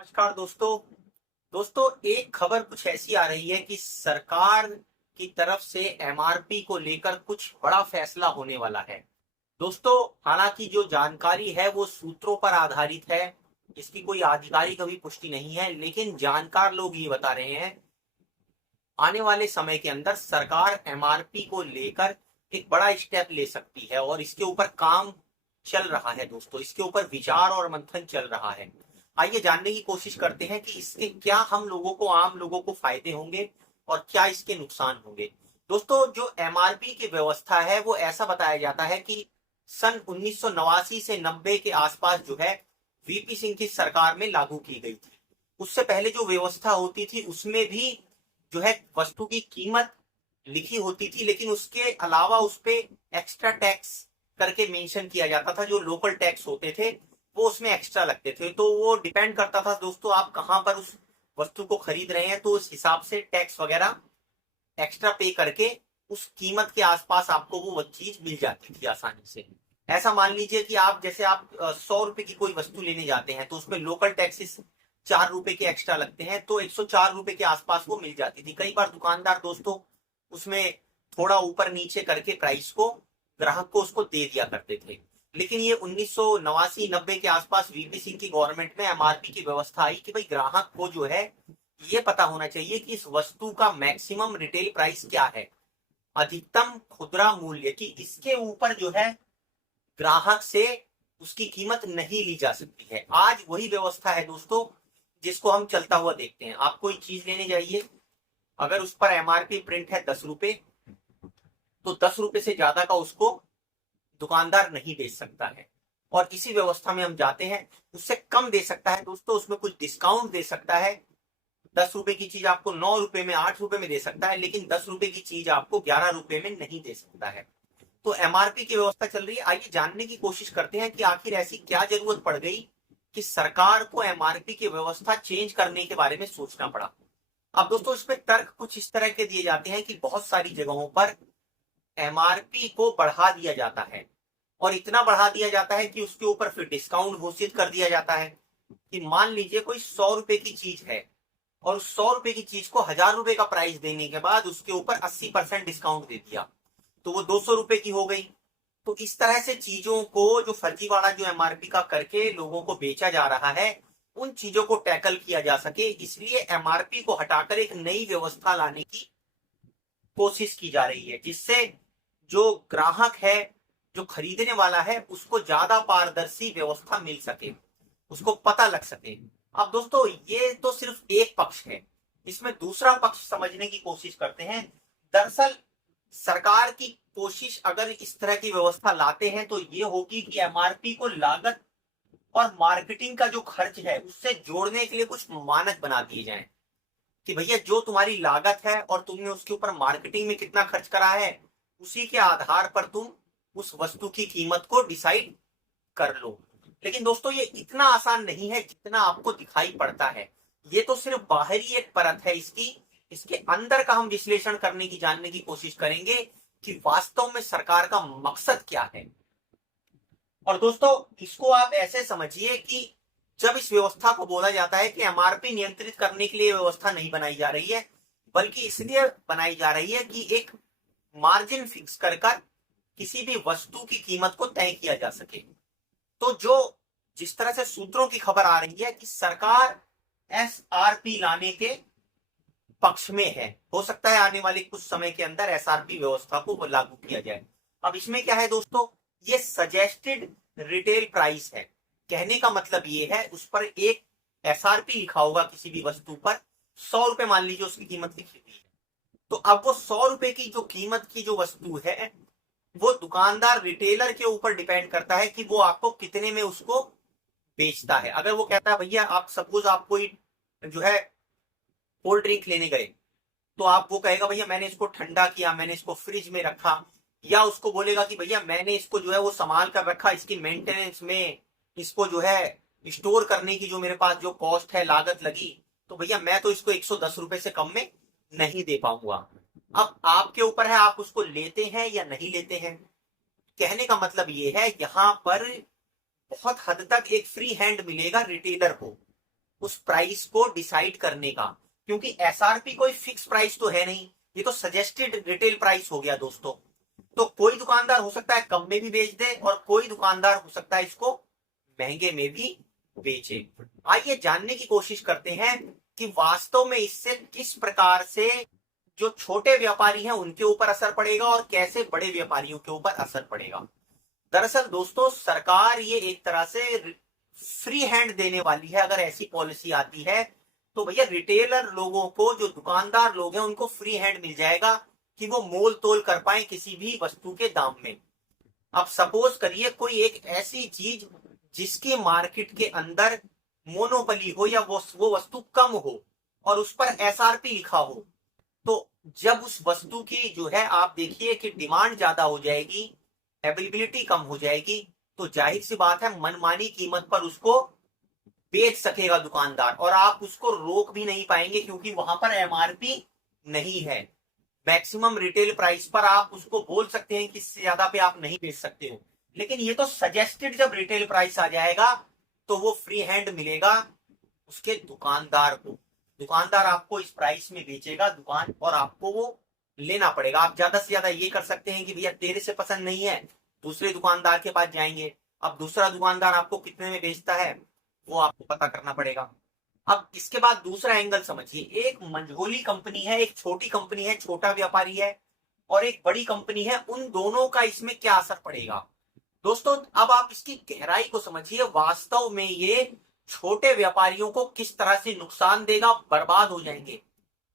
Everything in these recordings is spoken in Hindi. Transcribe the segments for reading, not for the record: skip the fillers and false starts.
नमस्कार दोस्तों। एक खबर कुछ ऐसी आ रही है कि सरकार की तरफ से एमआरपी को लेकर कुछ बड़ा फैसला होने वाला है। दोस्तों, हालांकि जो जानकारी है वो सूत्रों पर आधारित है, इसकी कोई आधिकारिक अभी पुष्टि नहीं है, लेकिन जानकार लोग ये बता रहे हैं आने वाले समय के अंदर सरकार एमआरपी को लेकर एक बड़ा स्टेप ले सकती है और इसके ऊपर काम चल रहा है। दोस्तों, इसके ऊपर विचार और मंथन चल रहा है। आइए जानने की कोशिश करते हैं कि इसके क्या हम लोगों को, आम लोगों को फायदे होंगे और क्या इसके नुकसान होंगे। दोस्तों, जो एमआरपी की व्यवस्था है वो ऐसा बताया जाता है कि सन 1989 से 90 के आसपास जो है वीपी सिंह की सरकार में लागू की गई थी। उससे पहले जो व्यवस्था होती थी उसमें भी जो है वस्तु की कीमत लिखी होती थी, लेकिन उसके अलावा उस पे एक्स्ट्रा टैक्स करके मेंशन किया जाता था। जो लोकल टैक्स होते थे वो उसमें एक्स्ट्रा लगते थे, तो वो डिपेंड करता था दोस्तों आप कहां पर उस वस्तु को खरीद रहे हैं, तो उस हिसाब से टैक्स वगैरह एक्स्ट्रा पे करके उस कीमत के आसपास आपको वो चीज मिल जाती थी आसानी से। ऐसा मान लीजिए कि आप जैसे आप 100 रुपए की कोई वस्तु लेने जाते हैं तो उसमें लोकल टैक्सेस 4 रुपए के एक्स्ट्रा लगते हैं, तो 104 रुपए के आसपास वो मिल जाती थी। कई बार दुकानदार दोस्तों उसमें थोड़ा ऊपर नीचे करके प्राइस को ग्राहक को उसको दे दिया करते थे। लेकिन ये 1989-90 के आसपास वीपी सिंह की गवर्नमेंट में एमआरपी की व्यवस्था आई कि भाई ग्राहक को जो है ये पता होना चाहिए कि इस वस्तु का मैक्सिमम रिटेल प्राइस क्या है, अधिकतम खुदरा मूल्य, कि इसके ऊपर जो है ग्राहक से उसकी कीमत नहीं ली जा सकती है। आज वही व्यवस्था है दोस्तों जिसको हम चलता हुआ देखते हैं। आप कोई चीज लेने जाइए, अगर उस पर एमआरपी प्रिंट है 10 रुपए, तो 10 रुपए से ज्यादा का उसको दुकानदार नहीं बेच सकता है। और इसी व्यवस्था में हम जाते हैं, उससे कम दे सकता है दोस्तों, उसमें कुछ डिस्काउंट दे सकता है। 10 रुपए की चीज आपको 9 रुपए में, 8 रुपए में दे सकता है, लेकिन 10 रुपए की चीज आपको 11 रुपए में नहीं दे सकता है। तो एमआरपी की व्यवस्था चल रही है। आइए जानने की कोशिश करते हैं कि आखिर ऐसी क्या जरूरत पड़ गई कि सरकार को एमआरपी की व्यवस्था चेंज करने के बारे में सोचना पड़ा। अब दोस्तों, इसमें तर्क कुछ इस तरह के दिए जाते हैं कि बहुत सारी जगहों पर एमआरपी को बढ़ा दिया जाता है और इतना बढ़ा दिया जाता है कि उसके ऊपर फिर डिस्काउंट घोषित कर दिया जाता है। कि मान लीजिए कोई 100 रुपए की चीज है और उस 100 रुपए की चीज को 1000 रुपए का प्राइस देने के बाद उसके ऊपर 80% डिस्काउंट दे दिया, तो वो 200 रुपए की हो गई। तो इस तरह से चीजों को जो फर्जीवाड़ा जो एमआरपी का करके लोगों को बेचा जा रहा है, उन चीजों को टैकल किया जा सके, इसलिए एमआरपी को हटाकर एक नई व्यवस्था लाने की कोशिश की जा रही है, जिससे जो ग्राहक है, जो खरीदने वाला है, उसको ज्यादा पारदर्शी व्यवस्था मिल सके, उसको पता लग सके। अब दोस्तों, ये तो सिर्फ एक पक्ष है, इसमें दूसरा पक्ष समझने की कोशिश करते हैं। दरअसल सरकार की कोशिश अगर इस तरह की व्यवस्था लाते हैं तो ये होगी कि एमआरपी को लागत और मार्केटिंग का जो खर्च है उससे जोड़ने के लिए कुछ मानक बना दिए जाएं कि भैया जो तुम्हारी लागत है और तुमने उसके ऊपर मार्केटिंग में कितना खर्च करा है, उसी के आधार पर तुम उस वस्तु की कीमत को डिसाइड कर लो। लेकिन दोस्तों, ये इतना आसान नहीं है जितना आपको दिखाई पड़ता है। ये तो सिर्फ बाहरी एक परत है इसकी, इसके अंदर का हम विश्लेषण करने की, जानने की कोशिश करेंगे कि वास्तव में सरकार का मकसद क्या है। और दोस्तों, इसको आप ऐसे समझिए कि जब इस व्यवस्था को बोला जाता है कि एमआरपी नियंत्रित करने के लिए व्यवस्था नहीं बनाई जा रही है, बल्कि इसलिए बनाई जा रही है कि एक मार्जिन फिक्स कर किसी भी वस्तु की कीमत को तय किया जा सके। तो जो जिस तरह से सूत्रों की खबर आ रही है कि सरकार एसआरपी लाने के पक्ष में है, हो सकता है आने वाले कुछ समय के अंदर एसआरपी व्यवस्था को लागू किया जाए। अब इसमें क्या है दोस्तों, ये सजेस्टेड रिटेल प्राइस है। कहने का मतलब ये है उस पर एक एसआरपी लिखा होगा किसी भी वस्तु पर, 100 रुपए मान लीजिए उसकी कीमत लिखी हुई है, तो अब वो 100 रुपए की जो कीमत की जो वस्तु है वो दुकानदार रिटेलर के ऊपर डिपेंड करता है कि वो आपको कितने में उसको बेचता है। अगर वो कहता है भैया, आप सपोज आप कोई जो है कोल्ड ड्रिंक लेने गए, तो आप वो कहेगा भैया मैंने इसको ठंडा किया, मैंने इसको फ्रिज में रखा, या उसको बोलेगा कि भैया मैंने इसको जो है वो संभाल कर रखा, इसकी मेंटेनेंस में, इसको जो है स्टोर करने की जो मेरे पास जो कॉस्ट है, लागत लगी, तो भैया मैं तो इसको 110 रुपए से कम में नहीं दे पाऊंगा। अब आपके ऊपर है, आप उसको लेते हैं या नहीं लेते हैं। कहने का मतलब ये है, यहां पर बहुत हद तक एक फ्री हैंड मिलेगा रिटेलर को उस प्राइस को डिसाइड करने का, क्योंकि एसआरपी कोई फिक्स प्राइस तो है नहीं, ये तो सजेस्टेड रिटेल प्राइस हो गया दोस्तों। तो कोई दुकानदार हो सकता है कम में भी बेच दे और कोई दुकानदार हो सकता है इसको महंगे में भी बेचे। आइए जानने की कोशिश करते हैं कि वास्तव में इससे किस प्रकार से जो छोटे व्यापारी हैं उनके ऊपर असर पड़ेगा और कैसे बड़े व्यापारियों के ऊपर असर पड़ेगा। दरअसल दोस्तों सरकार ये एक तरह से फ्री हैंड देने वाली है। अगर ऐसी पॉलिसी आती है तो भैया रिटेलर लोगों को, जो दुकानदार लोग हैं, उनको फ्री हैंड मिल जाएगा कि वो मोल तोल कर पाए किसी भी वस्तु के दाम में। अब सपोज करिए कोई एक ऐसी चीज जिसकी मार्केट के अंदर मोनोपोली हो या वो वस्तु कम हो और उस पर एसआरपी लिखा हो, तो जब उस वस्तु की जो है आप देखिए कि डिमांड ज्यादा हो जाएगी, अवेलेबिलिटी कम हो जाएगी, तो जाहिर सी बात है मनमानी कीमत पर उसको बेच सकेगा दुकानदार और आप उसको रोक भी नहीं पाएंगे, क्योंकि वहां पर एमआरपी नहीं है। मैक्सिमम रिटेल प्राइस पर आप उसको बोल सकते हैं कि इससे ज्यादा पे आप नहीं बेच सकते हो, लेकिन ये तो सजेस्टेड जब रिटेल प्राइस आ जाएगा तो वो फ्री हैंड मिलेगा उसके दुकानदार को। दुकानदार आपको इस प्राइस में बेचेगा दुकान, और आपको वो लेना पड़ेगा। आप ज्यादा से ज्यादा ये कर सकते हैं कि भैया तेरे से पसंद नहीं है, दूसरे दुकानदार के पास जाएंगे। अब दूसरा दुकानदार आपको कितने में बेचता है वो आपको पता करना पड़ेगा। अब इसके बाद दूसरा एंगल समझिए, एक मंझोली कंपनी है, एक छोटी कंपनी है, छोटा व्यापारी है, और एक बड़ी कंपनी है, उन दोनों का इसमें क्या असर पड़ेगा। दोस्तों अब आप इसकी गहराई को समझिए, वास्तव में ये छोटे व्यापारियों को किस तरह से नुकसान देगा, बर्बाद हो जाएंगे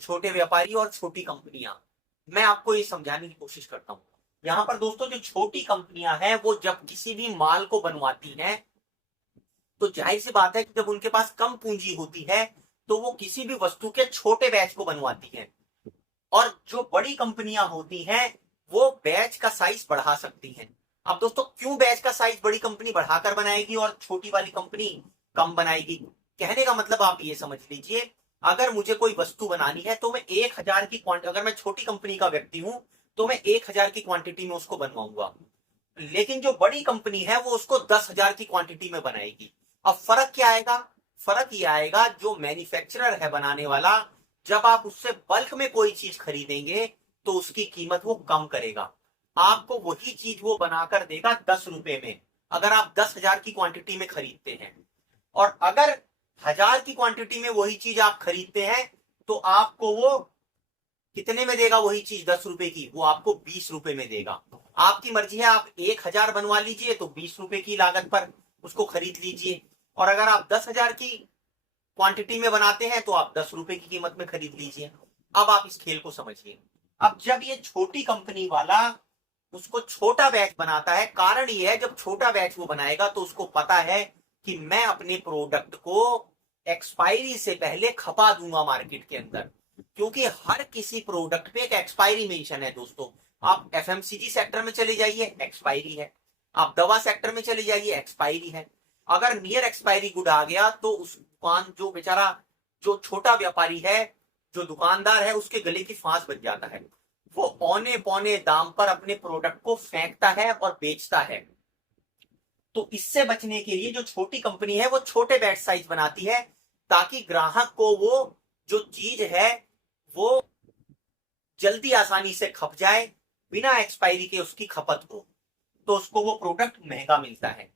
छोटे व्यापारी और छोटी कंपनियां। मैं आपको ये समझाने की कोशिश करता हूं। यहां पर दोस्तों जो छोटी कंपनियां हैं वो जब किसी भी माल को बनवाती हैं तो जाहिर सी बात है कि जब उनके पास कम पूंजी होती है तो वो किसी भी वस्तु के छोटे बैच को बनवाती हैं, और जो बड़ी कंपनियां होती हैं वो बैच का साइज बढ़ा सकती हैं। अब दोस्तों क्यों बैच का साइज बड़ी कंपनी बढ़ाकर बनाएगी और छोटी वाली कंपनी कम बनाएगी? कहने का मतलब आप ये समझ लीजिए, अगर मुझे कोई वस्तु बनानी है तो मैं 1000 की क्वांटिटी, अगर मैं छोटी कंपनी का व्यक्ति हूं तो मैं 1000 की क्वांटिटी में उसको बनवाऊंगा, लेकिन जो बड़ी कंपनी है वो उसको 10,000 की क्वांटिटी में बनाएगी। अब फर्क क्या आएगा? फर्क ये आएगा जो मैन्युफैक्चरर है बनाने वाला, जब आप उससे बल्क में कोई चीज खरीदेंगे तो उसकी कीमत वो कम करेगा, आपको वही चीज वो बनाकर देगा 10 रुपए में, अगर आप 10,000 की क्वांटिटी में खरीदते हैं। और अगर 1000 की क्वांटिटी में वही चीज आप खरीदते हैं तो आपको वो कितने में देगा? वही चीज 10 रुपए की वो आपको 20 रुपए में देगा। आपकी मर्जी है, आप 1000 बनवा लीजिए तो 20 रुपए की लागत पर उसको खरीद लीजिए, और अगर आप 10,000 की क्वांटिटी में बनाते हैं तो आप 10 रुपए की कीमत में खरीद लीजिए। अब आप इस खेल को समझिए। अब जब ये छोटी कंपनी वाला उसको छोटा बैच बनाता है, कारण ये है जब छोटा बैच वो बनाएगा तो उसको पता है कि मैं अपने प्रोडक्ट को एक्सपायरी से पहले खपा दूंगा मार्केट के अंदर, क्योंकि हर किसी प्रोडक्ट पे एक एक्सपायरी मेंशन है दोस्तों। आप एफएमसीजी सेक्टर में चले जाइए, एक्सपायरी है। आप दवा सेक्टर में चले जाइए, एक्सपायरी है। अगर नियर एक्सपायरी गुड आ गया तो उस दुकान, जो बेचारा जो छोटा व्यापारी है, जो दुकानदार है, उसके गले की फांस बच जाता है। वो औने पौने दाम पर अपने प्रोडक्ट को फेंकता है और बेचता है। तो इससे बचने के लिए जो छोटी कंपनी है वो छोटे बैच साइज बनाती है, ताकि ग्राहक को वो जो चीज है वो जल्दी आसानी से खप जाए, बिना एक्सपायरी के उसकी खपत हो, तो उसको वो प्रोडक्ट महंगा मिलता है।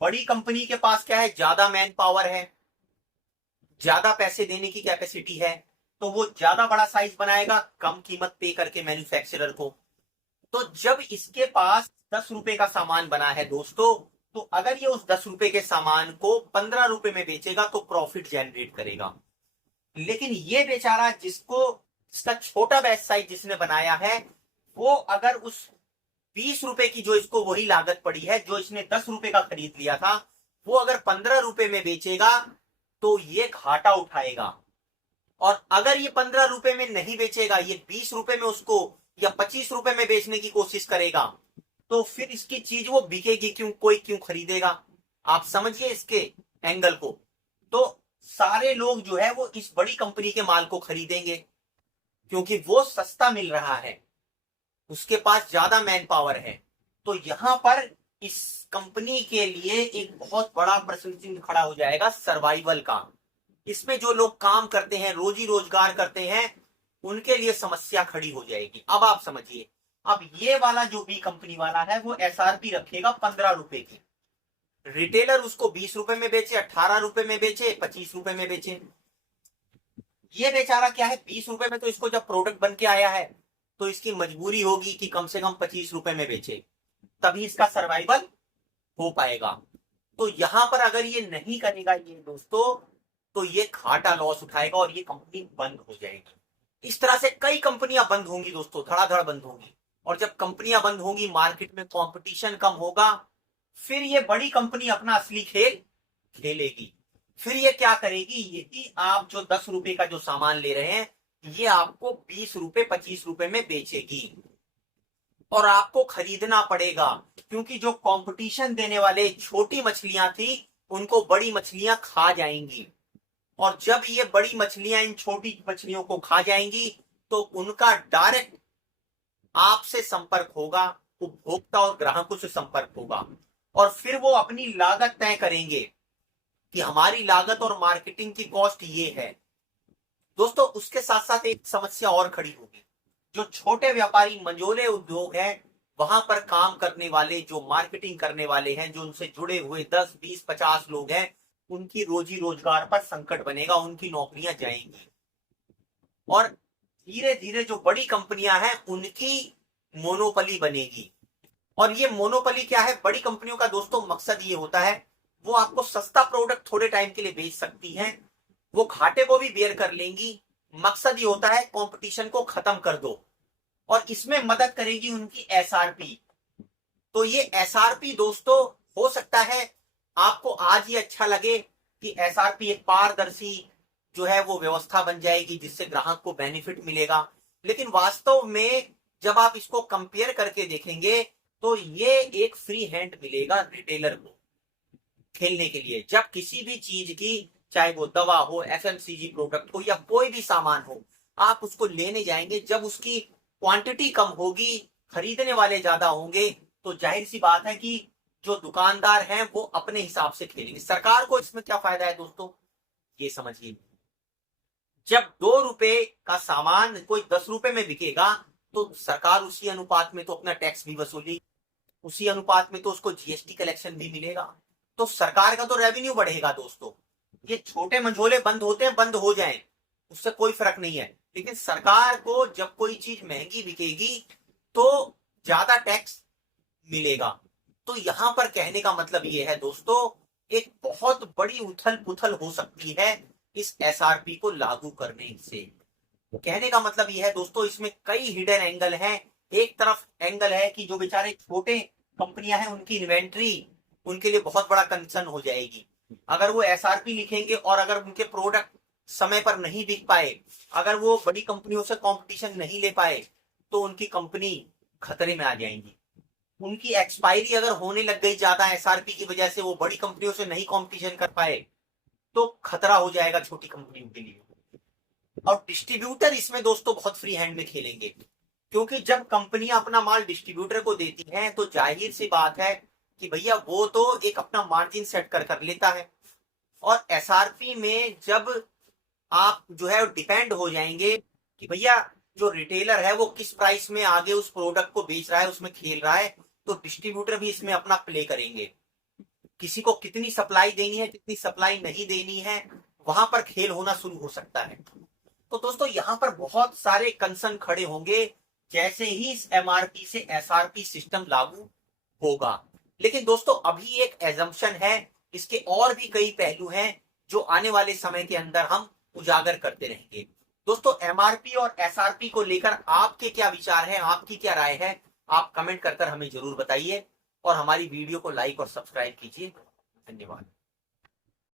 बड़ी कंपनी के पास क्या है? ज्यादा मैन पावर है, ज्यादा पैसे देने की कैपेसिटी है, तो वो ज्यादा बड़ा साइज बनाएगा कम कीमत पे करके मैन्युफैक्चरर को। तो जब इसके पास 10 रुपए का सामान बना है दोस्तों, तो अगर ये उस 10 रुपए के सामान को 15 रुपए में बेचेगा तो प्रॉफिट जनरेट करेगा। लेकिन ये बेचारा जिसका छोटा बैच साइज जिसने बनाया है, वो अगर उस 20 रुपए की जो इसको वही लागत पड़ी है, जो इसने 10 रुपए का खरीद लिया था, वो अगर 15 रुपए में बेचेगा तो ये घाटा उठाएगा। और अगर ये 15 रुपए में नहीं बेचेगा, ये 20 रुपए में उसको या 25 रुपए में बेचने की कोशिश करेगा, तो फिर इसकी चीज वो बिकेगी क्यों? कोई क्यों खरीदेगा? आप समझिए इसके एंगल को। तो सारे लोग जो है वो इस बड़ी कंपनी के माल को खरीदेंगे, क्योंकि वो सस्ता मिल रहा है, उसके पास ज्यादा मैन पावर है। तो यहां पर इस कंपनी के लिए एक बहुत बड़ा प्रश्न चिन्ह खड़ा हो जाएगा सर्वाइवल का, इसमें जो लोग काम करते हैं, रोजी रोजगार करते हैं, उनके लिए समस्या खड़ी हो जाएगी। अब आप समझिए, अब ये वाला जो बी कंपनी वाला है वो एसआरपी रखेगा 15 रुपए की, रिटेलर उसको 20 रुपए में बेचे, 18 रुपए में बेचे, 25 रुपए में बेचे। ये बेचारा क्या है, 20 रुपए में तो इसको जब प्रोडक्ट बन के आया है तो इसकी मजबूरी होगी कि कम से कम 25 रुपए में बेचे, तभी इसका सर्वाइवल हो पाएगा। तो यहां पर अगर ये नहीं करेगा ये दोस्तों, तो ये घाटा लॉस उठाएगा और ये कंपनी बंद हो जाएगी। इस तरह से कई कंपनियां बंद होंगी दोस्तों, धड़ाधड़ बंद होंगी। और जब कंपनियां बंद होंगी, मार्केट में कंपटीशन कम होगा, फिर ये बड़ी कंपनी अपना असली खेल खेलेगी। फिर ये क्या करेगी, ये कि आप जो 10 रुपए का जो सामान ले रहे हैं, ये आपको 20 रुपए 25 रुपए में बेचेगी और आपको खरीदना पड़ेगा, क्योंकि जो कंपटीशन देने वाले छोटी मछलियां थी उनको बड़ी मछलियां खा जाएंगी। और जब ये बड़ी मछलियां इन छोटी मछलियों को खा जाएंगी तो उनका डायरेक्ट आपसे संपर्क होगा, उपभोक्ता और ग्राहकों से संपर्क होगा, और फिर वो अपनी लागत तय करेंगे कि हमारी लागत और मार्केटिंग की कॉस्ट ये है। दोस्तों उसके साथ साथ एक समस्या और खड़ी होगी, जो छोटे व्यापारी मंझोले उद्योग हैं, वहां पर काम करने वाले, जो मार्केटिंग करने वाले हैं, जो उनसे जुड़े हुए 10, 20, 50 लोग हैं, उनकी रोजी रोजगार पर संकट बनेगा, उनकी नौकरियां जाएंगी। और धीरे धीरे जो बड़ी कंपनियां हैं उनकी मोनोपोली बनेगी। और ये मोनोपोली क्या है, बड़ी कंपनियों का दोस्तों मकसद ये होता है, वो आपको सस्ता प्रोडक्ट थोड़े टाइम के लिए बेच सकती हैं, वो घाटे को भी बेयर कर लेंगी। मकसद ये होता है कंपटीशन को खत्म कर दो, और इसमें मदद करेगी उनकी एसआरपी। तो ये एसआरपी दोस्तों, हो सकता है आपको आज ये अच्छा लगे कि एसआरपी एक पारदर्शी जो है वो व्यवस्था बन जाएगी जिससे ग्राहक को बेनिफिट मिलेगा, लेकिन वास्तव में जब आप इसको कंपेयर करके देखेंगे तो ये एक फ्री हैंड मिलेगा रिटेलर को खेलने के लिए। जब किसी भी चीज की, चाहे वो दवा हो, एफएमसीजी प्रोडक्ट हो, या कोई भी सामान हो, आप उसको लेने जाएंगे, जब उसकी क्वांटिटी कम होगी, खरीदने वाले ज्यादा होंगे, तो जाहिर सी बात है कि जो दुकानदार हैं वो अपने हिसाब से खेलेंगे। सरकार को इसमें क्या फायदा है दोस्तों, ये समझिए, जब 2 रुपए का सामान कोई 10 रुपए में बिकेगा तो सरकार उसी अनुपात में तो अपना टैक्स भी वसूली, उसी अनुपात में तो उसको जीएसटी कलेक्शन भी मिलेगा, तो सरकार का तो रेवेन्यू बढ़ेगा दोस्तों। ये छोटे मंझोले बंद होते हैं, बंद हो जाएं, उससे कोई फर्क नहीं है, लेकिन सरकार को जब कोई चीज महंगी बिकेगी तो ज्यादा टैक्स मिलेगा। तो यहां पर कहने का मतलब ये है दोस्तों, एक बहुत बड़ी उथल पुथल हो सकती है इस एसआरपी को लागू करने से। कहने का मतलब यह है दोस्तों, इसमें कई हिडन एंगल हैं। एक तरफ एंगल है कि जो बेचारे छोटे कंपनियां हैं उनकी इन्वेंट्री उनके लिए बहुत बड़ा कंसर्न हो जाएगी। अगर वो एसआरपी लिखेंगे और अगर उनके प्रोडक्ट समय पर नहीं बिक पाए, अगर वो बड़ी कंपनियों से कंपटीशन नहीं ले पाए, तो उनकी कंपनी खतरे में आ जाएंगी। उनकी एक्सपायरी अगर होने लग गई ज्यादा एसआरपी की वजह से, वो बड़ी कंपनियों से नहीं कंपटीशन कर पाए, तो खतरा हो जाएगा छोटी कंपनियों के लिए। और डिस्ट्रीब्यूटर इसमें दोस्तों बहुत फ्री हैंड में खेलेंगे, क्योंकि जब कंपनियां अपना माल डिस्ट्रीब्यूटर को देती हैं तो जाहिर सी बात है कि भैया वो तो एक अपना मार्जिन सेट कर लेता है। और एसआरपी में जब आप जो है डिपेंड हो जाएंगे कि भैया जो रिटेलर है वो किस प्राइस में आगे उस प्रोडक्ट को बेच रहा है, उसमें खेल रहा है, तो डिस्ट्रीब्यूटर भी इसमें अपना प्ले करेंगे। किसी को कितनी सप्लाई देनी है, कितनी सप्लाई नहीं देनी है, वहां पर खेल होना शुरू हो सकता है। तो दोस्तों यहाँ पर बहुत सारे कंसर्न खड़े होंगे जैसे ही इस एमआरपी से एसआरपी सिस्टम लागू होगा। लेकिन दोस्तों अभी एक एजम्पशन है, इसके और भी कई पहलू हैं जो आने वाले समय के अंदर हम उजागर करते रहेंगे। दोस्तों एमआरपी और एसआरपी को लेकर आपके क्या विचार हैं, आपकी क्या राय है, आप कमेंट कर हमें जरूर बताइए और हमारी वीडियो को लाइक और सब्सक्राइब कीजिए। धन्यवाद।